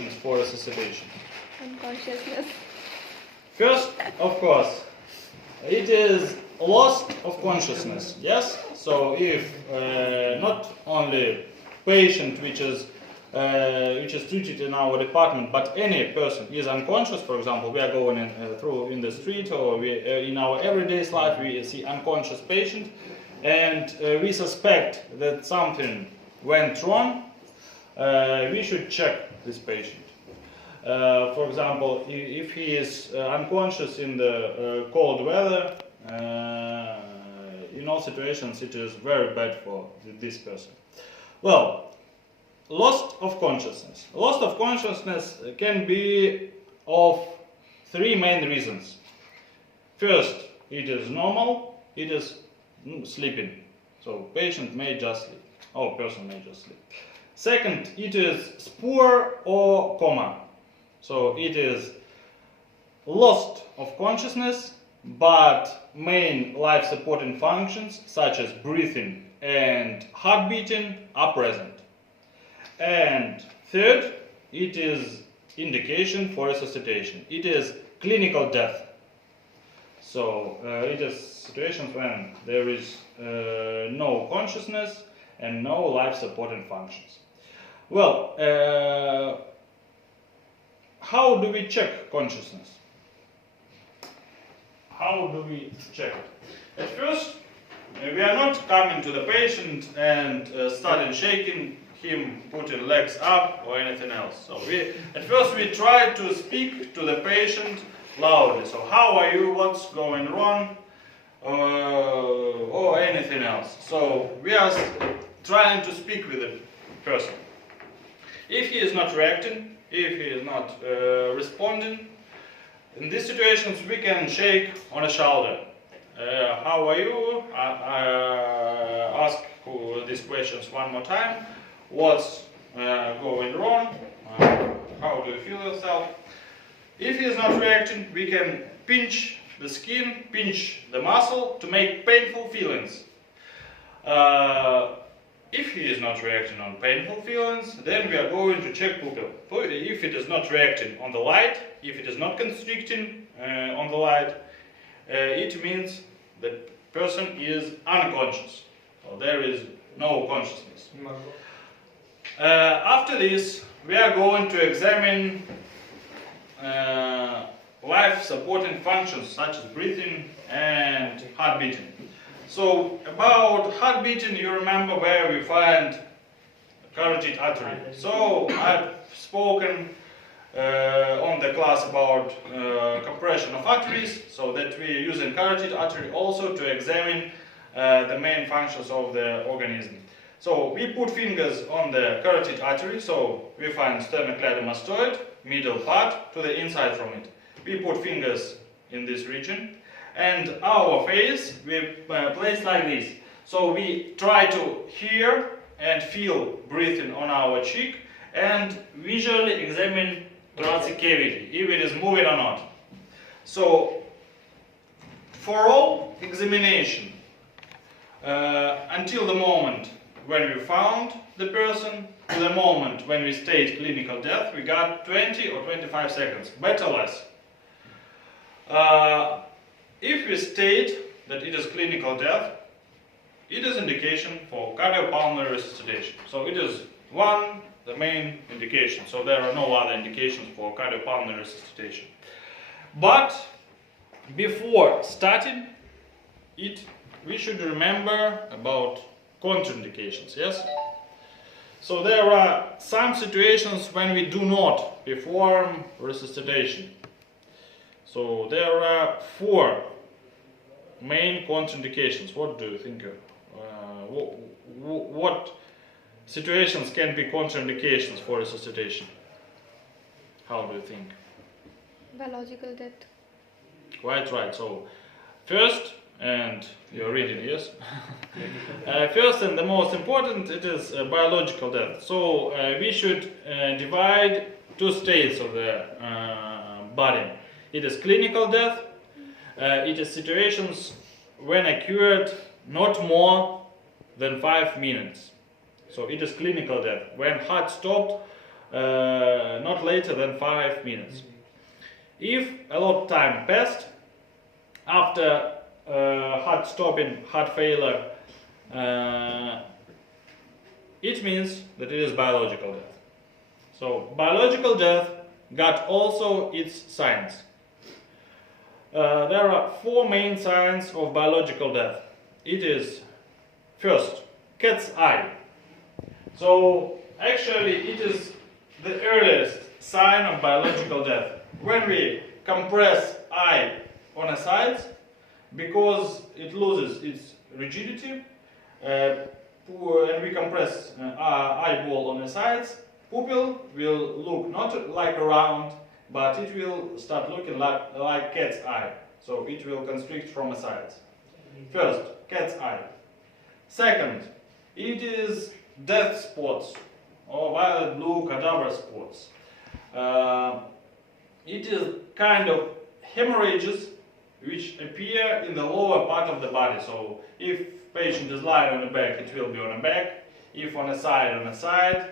contraindications for resuscitation? Unconsciousness. First, of course, it is loss of consciousness. Yes. So if not only patient which is treated in our department, but any person is unconscious. For example, we are going in the street, or in our everyday life we see unconscious patient, and we suspect that something went wrong. We should check this patient. For example, if he is unconscious in the cold weather, in all situations it is very bad for this person. Well, loss of consciousness. Loss of consciousness can be of three main reasons. First, it is normal, it is sleeping. So patient may just sleep, or person may just sleep. Second, it is spur or coma. So it is loss of consciousness, but main life supporting functions such as breathing and heart beating are present. And third, it is indication for resuscitation. It is clinical death. So it is situations when there is no consciousness and no life supporting functions. Well, how do we check consciousness? How do we check it? At first, we are not coming to the patient and starting shaking him, putting legs up or anything else. So at first we try to speak to the patient loudly. So how are you? What's going wrong? Or anything else. So we are trying to speak with the person. If he is not reacting, if he is not responding, in these situations we can shake on the shoulder. How are you? Ask these questions one more time. What's going wrong? How do you feel yourself? If he is not reacting, we can pinch the skin, pinch the muscle to make painful feelings. If he is not reacting on painful feelings, then we are going to check pupil. If it is not reacting on the light, if it is not constricting on the light, it means the person is unconscious. So there is no consciousness. After this, we are going to examine life supporting functions such as breathing and heart beating. So about heart beating, you remember where we find carotid artery. So I've spoken on the class about compression of arteries, so that we are using carotid artery also to examine the main functions of the organism. So we put fingers on the carotid artery, so we find sternocleidomastoid, middle part, to the inside from it. We put fingers in this region, and our face we place like this. So we try to hear and feel breathing on our cheek, and visually examine thoracic cavity, if it is moving or not. So for all examination, until the moment when we found the person to the moment when we state clinical death, we got 20 or 25 seconds, better less. If we state that it is clinical death, it is indication for cardiopulmonary resuscitation. So it is the main indication. So there are no other indications for cardiopulmonary resuscitation. But before starting it, we should remember about contraindications, yes? So there are some situations when we do not perform resuscitation. So there are 4 main contraindications. What do you think? What situations can be contraindications for resuscitation? How do you think? Biological death. Quite right. So first, and you're reading, yes? First and the most important, it is biological death. So we should divide 2 states of the body. It is clinical death. It is situations when occurred not more than 5 minutes. So it is clinical death. When heart stopped not later than 5 minutes. If a lot of time passed after heart stopping, heart failure, it means that it is biological death. So biological death got also its signs. There are 4 main signs of biological death. It is first, cat's eye. So actually it is the earliest sign of biological death. When we compress eye on a side, because it loses its rigidity, and we compress eyeball on the sides, pupil will look not like a round, but it will start looking like cat's eye. So it will constrict from the sides. First, cat's eye. Second, it is death spots or violet blue cadaver spots. It is kind of hemorrhages which appear in the lower part of the body. So if patient is lying on the back, it will be on the back. If on the side.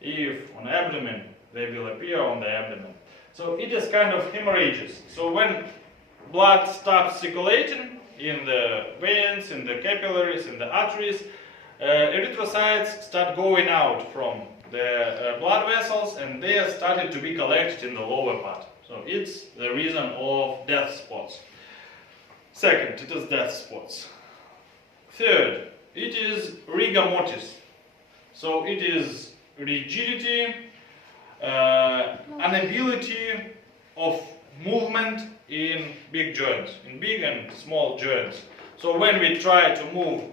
If on the abdomen, they will appear on the abdomen. So it is kind of hemorrhages. So when blood stops circulating in the veins, in the capillaries, in the arteries, erythrocytes start going out from the blood vessels, and they are started to be collected in the lower part. So it's the reason of death spots. Second, it is death spots. Third, it is rigor mortis. So it is rigidity, inability of movement in big joints, in big and small joints. So when we try to move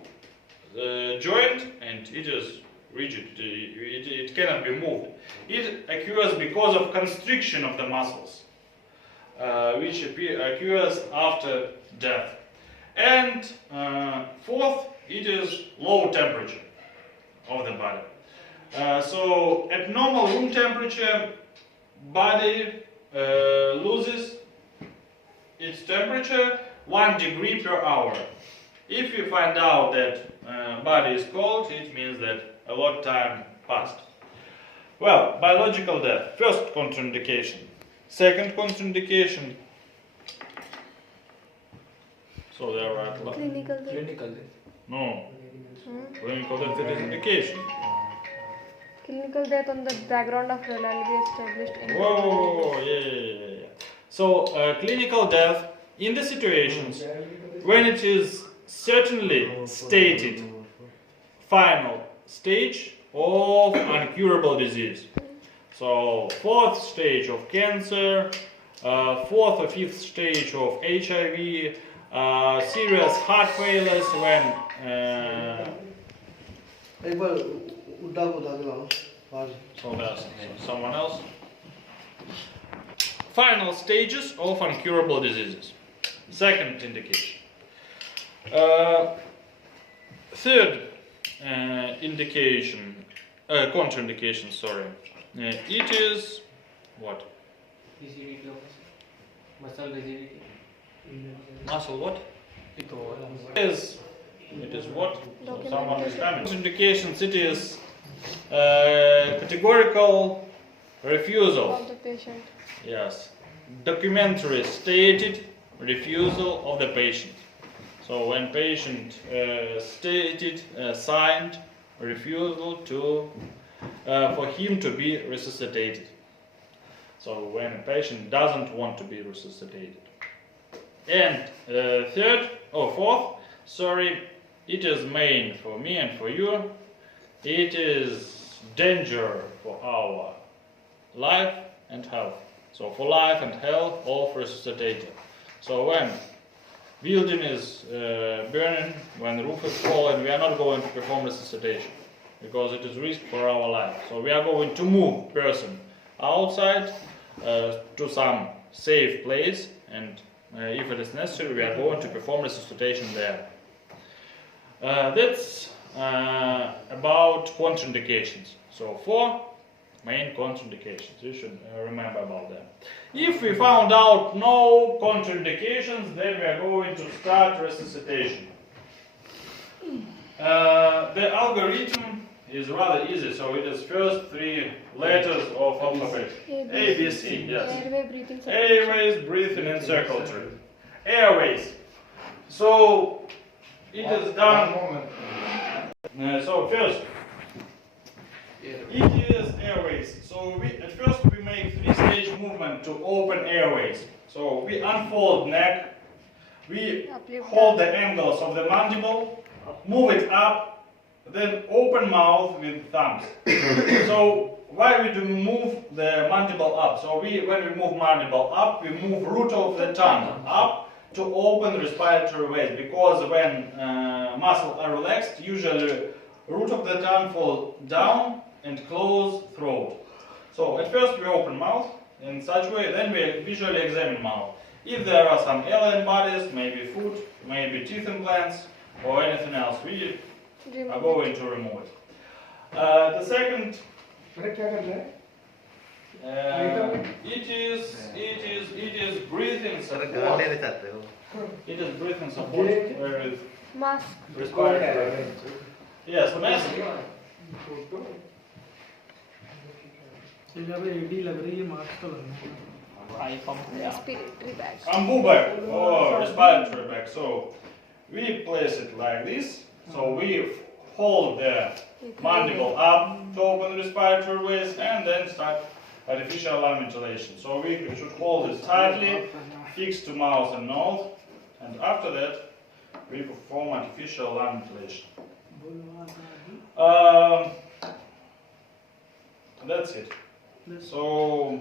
the joint and it is rigid, it cannot be moved. It occurs because of constriction of the muscles, which occurs after death. And fourth, it is low temperature of the body. So at normal room temperature, body loses its temperature 1 degree per hour. If you find out that body is cold, it means that a lot of time passed. Well, biological death. First contraindication. Second contraindication. So there are Clinical death. Clinical death. no. Clinical death is indication. Clinical death on the background of reliably established Whoa, yeah. So clinical death in the situations when it is certainly stated final stage of incurable disease. So 4th stage of cancer, 4th or 5th stage of HIV, serious heart failures when so that's someone else. Final stages of incurable diseases. Second indication. Third indication, contraindication, sorry. It is what? Muscle rigidity. Muscle what? It is what? So someone is damaged. Indications, it is categorical refusal. of the patient. Yes. Documentary stated refusal of the patient. So when patient stated, signed refusal to for him to be resuscitated. So when a patient doesn't want to be resuscitated. And fourth, it is main for me and for you. It is danger for our life and health. So for life and health of resuscitator. So when building is burning, when the roof is falling, we are not going to perform resuscitation because it is risk for our life. So we are going to move person outside to some safe place, and if it is necessary, we are going to perform resuscitation there. That's about contraindications. So 4 main contraindications. You should remember about them. If we found out no contraindications, then we are going to start resuscitation. The algorithm is rather easy. So it is first three letters of alphabet. A, B, C, yes. Airway, breathing, Airways, breathing and circulatory. Airways. So it is done. So first, it is airways. So at first we make three-stage movement to open airways. So we unfold neck, we hold the angles of the mandible, move it up, then open mouth with thumbs. So why we do move the mandible up? So when we move mandible up, we move root of the tongue up to open respiratory ways, because when muscles are relaxed, usually root of the tongue falls down and close throat. So at first we open mouth in such way, then we visually examine mouth. If there are some alien bodies, maybe food, maybe teeth implants, or anything else, we are going to remove it. The second, it is breathing support. It is breathing support with mask. respiratory. Yes, the mask. Respiratory bag. Ambu bag or respiratory bag. So we place it like this. So we hold the mandible up to open the respiratory ways and then start artificial lung ventilation. So we should hold it tightly, fixed to mouth and nose, and after that we perform artificial lung ventilation. That's it. So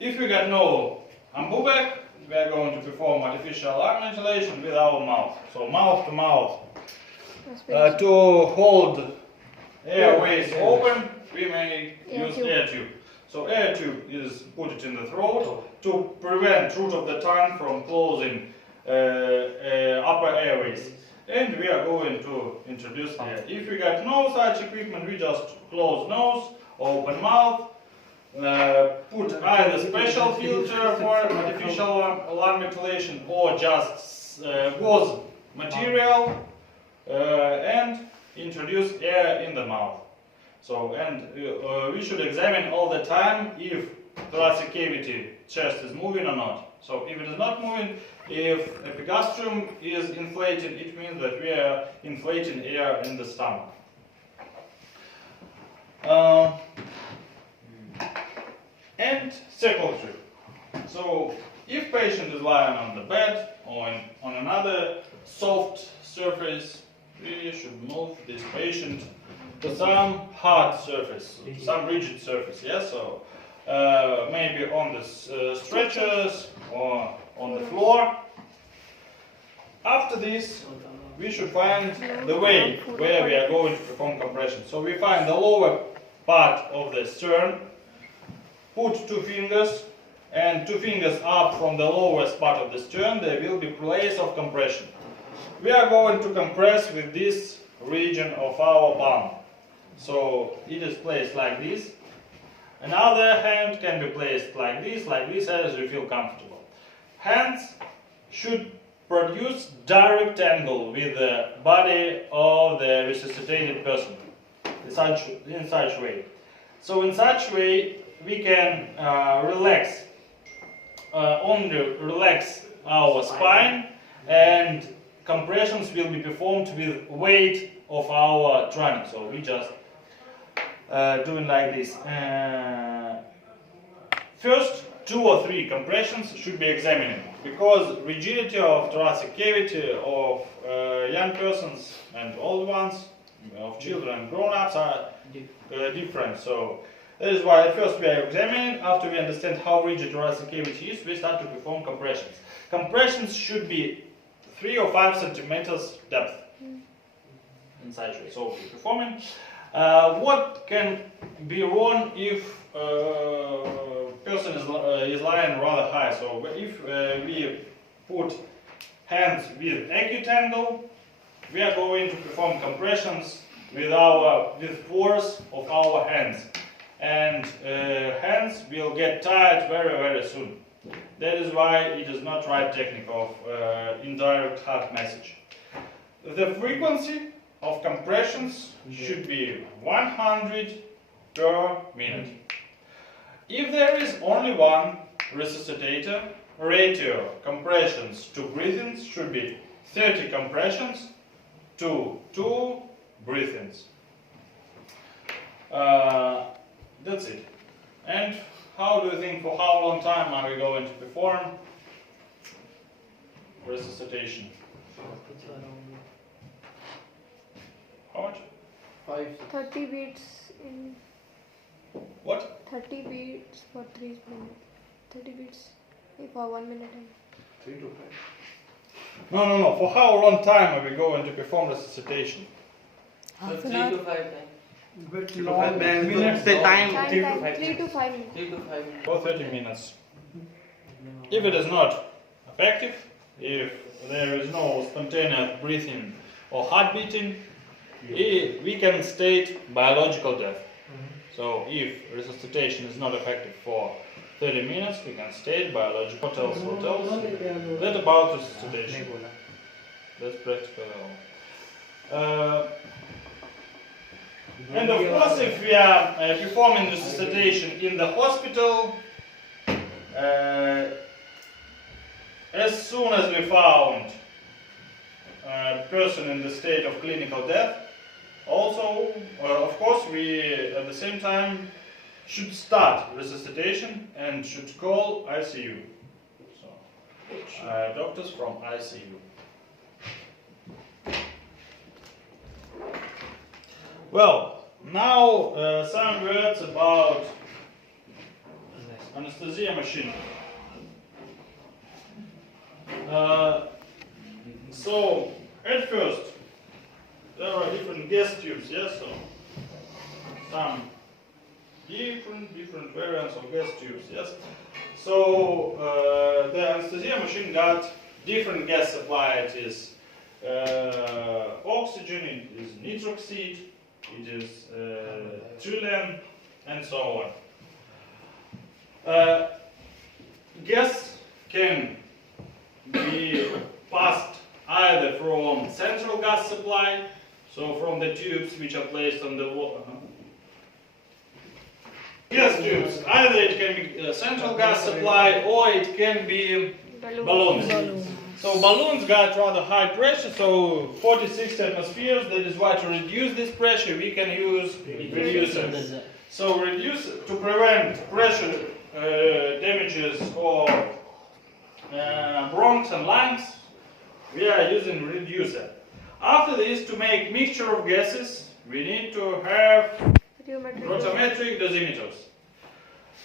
if we got no ambu bag, we are going to perform artificial lung ventilation with our mouth. So mouth to mouth. To hold airways open, we may use air tube. So air tube is put it in the throat to prevent root of the tongue from closing upper airways. And we are going to introduce air. If we got no such equipment, we just close nose, open mouth, put either special filter for artificial lung ventilation or just gauze material and introduce air in the mouth. So, and we should examine all the time if thoracic cavity, chest is moving or not. So if it is not moving, if epigastrium is inflated, it means that we are inflating air in the stomach. And circulatory. So if patient is lying on the bed or on another soft surface, we should move this patient to some hard surface, some rigid surface. Yes, so maybe on the stretchers or on the floor. After this, we should find the way where we are going to perform compression. So we find the lower part of the stern, put two fingers, and two fingers up from the lowest part of the stern, there will be place of compression. We are going to compress with this region of our bum. So it is placed like this. Another hand can be placed like this as you feel comfortable. Hands should produce direct angle with the body of the resuscitated person in such way. So in such way we can only relax our spine, and compressions will be performed with weight of our trunk. So we just doing like this. First 2 or 3 compressions should be examined, because rigidity of thoracic cavity of young persons and old ones, of children and grown-ups are different. So that is why at first we are examining. After we understand how rigid thoracic cavity is, we start to perform compressions. Compressions should be 3 or 5 centimeters depth in such way. So we're performing. What can be wrong if person is lying rather high? So if we put hands with acute angle, we are going to perform compressions with force of our hands, and hands will get tired very soon. That is why it is not right technique of indirect heart massage. The frequency of compressions should be 100 per minute. If there is only one resuscitator, ratio compressions to breathings should be 30 compressions to 2 breathings. That's it. And how do you think, for how long time are we going to perform resuscitation? How much? 30 beats in. What? 30 beats for 3 minutes. 30 beats for 1 minute. 3 to 5. No. For how long time are we going to perform resuscitation? So 3 to 5 times. But long minutes the Time, time. 3 to 5 minutes. 3 to 5 minutes. For 30 minutes. If it is not effective, if there is no spontaneous breathing or heart beating, we can state biological death. So if resuscitation is not effective for 30 minutes, we can state biological hotels. That about resuscitation. That's practical. And of course, if we are performing resuscitation in the hospital, as soon as we found a person in the state of clinical death, also, of course, we at the same time should start resuscitation and should call ICU. So, doctors from ICU. Well, now some words about anesthesia machine. So, at first, there are different gas tubes, yes? So, some different variants of gas tubes, yes? So, the anesthesia machine got different gas supply. It is oxygen, it is nitroxide, it is trillium, and so on. Gas can be passed either from central gas supply, so from the tubes which are placed on the wall. Gas tubes, either it can be central gas supply or it can be balloons. So balloons got rather high pressure, so 46 atmospheres. That is why to reduce this pressure we can use reducers. So to prevent pressure damages or bronchs and lungs, we are using reducer. After this, to make mixture of gases, we need to have rotometric dosimeters.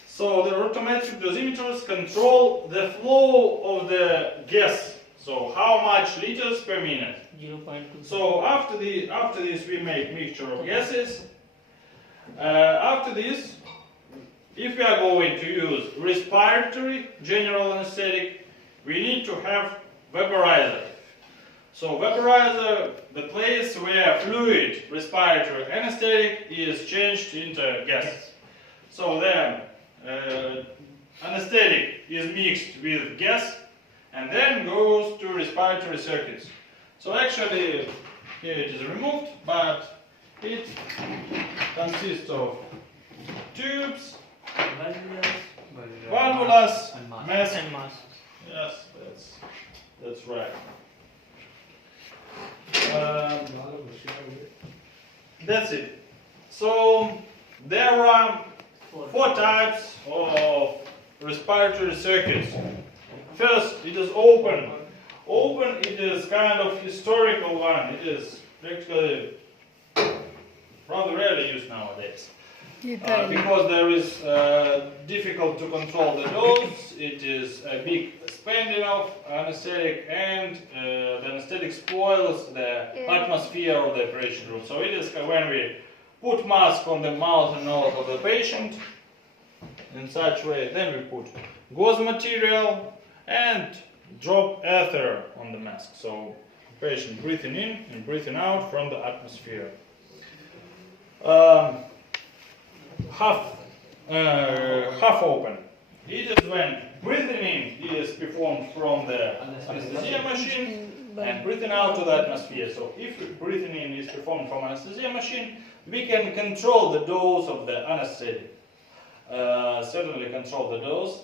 So the rotometric dosimeters control the flow of the gas. So how much liters per minute? 0.2. So after this we make mixture of gases. After this, if we are going to use respiratory general anesthetic, we need to have vaporizer. So vaporizer, the place where fluid respiratory anesthetic is changed into gas. So then anesthetic is mixed with gas and then goes to respiratory circuits. So actually here it is removed, but it consists of tubes, valvulas, mask. And mass. Yes, that's right. That's it. So there are 4 types of respiratory circuits. First, it is open. Open, it is kind of historical one. It is practically rather rarely used nowadays. Because there is difficult to control the dose, it is a big spending of anesthetic, and the anesthetic spoils the atmosphere of the operation room. So it is when we put mask on the mouth and nose of the patient in such way, then we put gauze material and drop ether on the mask. So patient breathing in and breathing out from the atmosphere. Half open. It is when breathing in is performed from the anesthesia machine, and breathing out to the atmosphere. So if breathing in is performed from anesthesia machine, we can control the dose of the anesthetic. Certainly control the dose.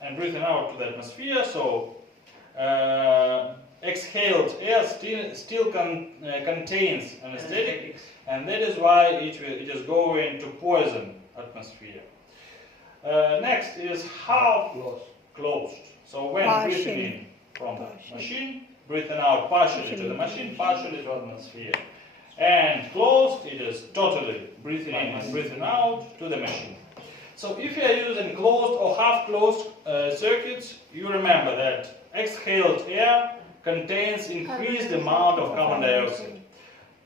And breathing out to the atmosphere, so exhaled air still contains anesthetic, and that is why it is going to poison atmosphere. Next is half closed. So when breathing in from the machine, breathing out partially to the machine, partially to atmosphere. And closed, it is totally breathing in and breathing out to the machine. So if you are using closed or half-closed circuits, you remember that exhaled air contains increased amount of carbon dioxide.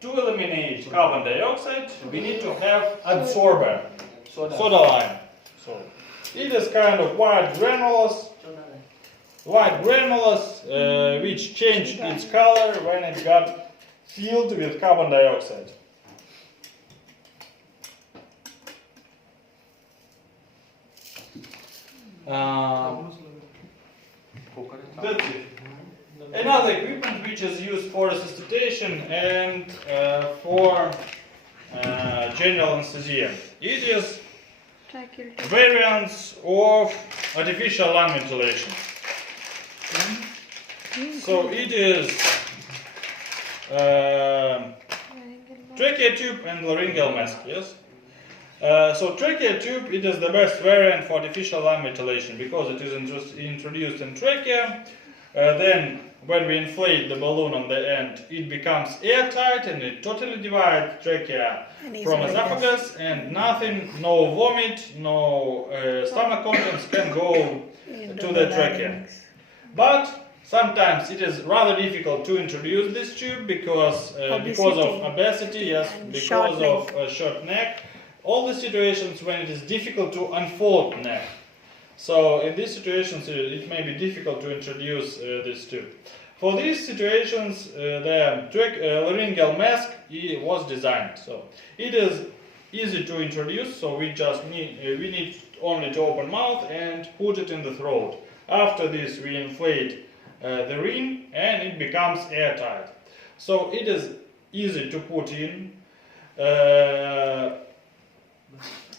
To eliminate carbon dioxide, we need to have absorber, soda lime. So it is kind of white granules, which change its color when it got filled with carbon dioxide. That's it. Another equipment which is used for resuscitation and for general anesthesia. It is variants of artificial lung ventilation. So it is trachea tube and laryngeal mask, yes? So trachea tube, it is the best variant for artificial lung ventilation because it is introduced in trachea. Then when we inflate the balloon on the end, it becomes airtight and it totally divides trachea from esophagus, and nothing, no vomit, no stomach contents can go to the trachea. But sometimes it is rather difficult to introduce this tube because of obesity, yes, because of a short neck. All the situations when it is difficult to unfold neck. So in these situations it may be difficult to introduce this tube. For these situations the laryngeal mask was designed. So it is easy to introduce, so we need only to open mouth and put it in the throat. After this we inflate the ring and it becomes airtight. So it is easy to put in.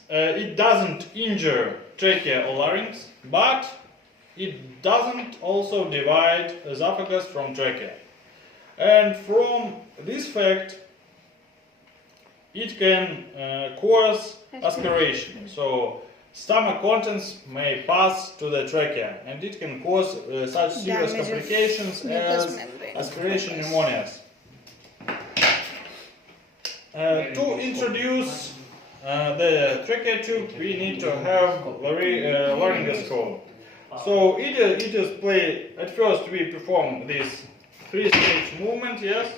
It doesn't injure trachea or larynx, but it doesn't also divide esophagus from trachea. And from this fact, it can cause aspiration. So stomach contents may pass to the trachea, and it can cause such serious complications as aspiration pneumonias. To introduce the trachea tube, we need to have laryngoscope. So it is play. At first we perform this 3-stage movement, yes.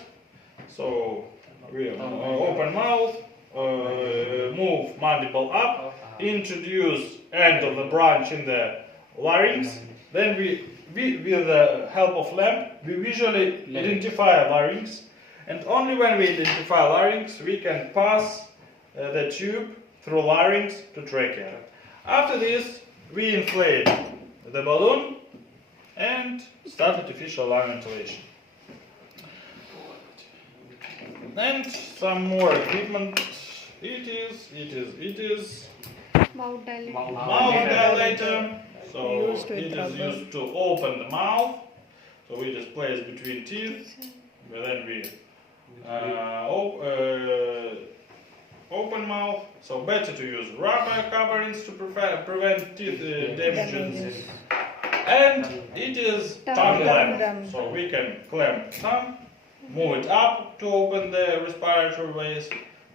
So we open mouth, move mandible up, introduce end of the branch in the larynx. Then we with the help of lamp, we visually identify larynx, and only when we identify larynx, we can pass the tube through larynx to trachea. After this, we inflate the balloon and start artificial lung ventilation. And some more equipment. It is mouth dilator. Mouth dilator. So it is used to open the mouth. So we just place between teeth. And then we open mouth. So better to use rubber coverings to prevent teeth damages. And it is tongue clamp. So we can clamp tongue, move it up to open the respiratory ways,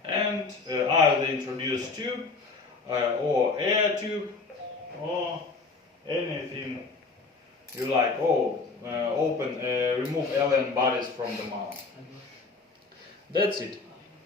and either introduce tube or air tube or anything you like. Remove alien bodies from the mouth. That's it.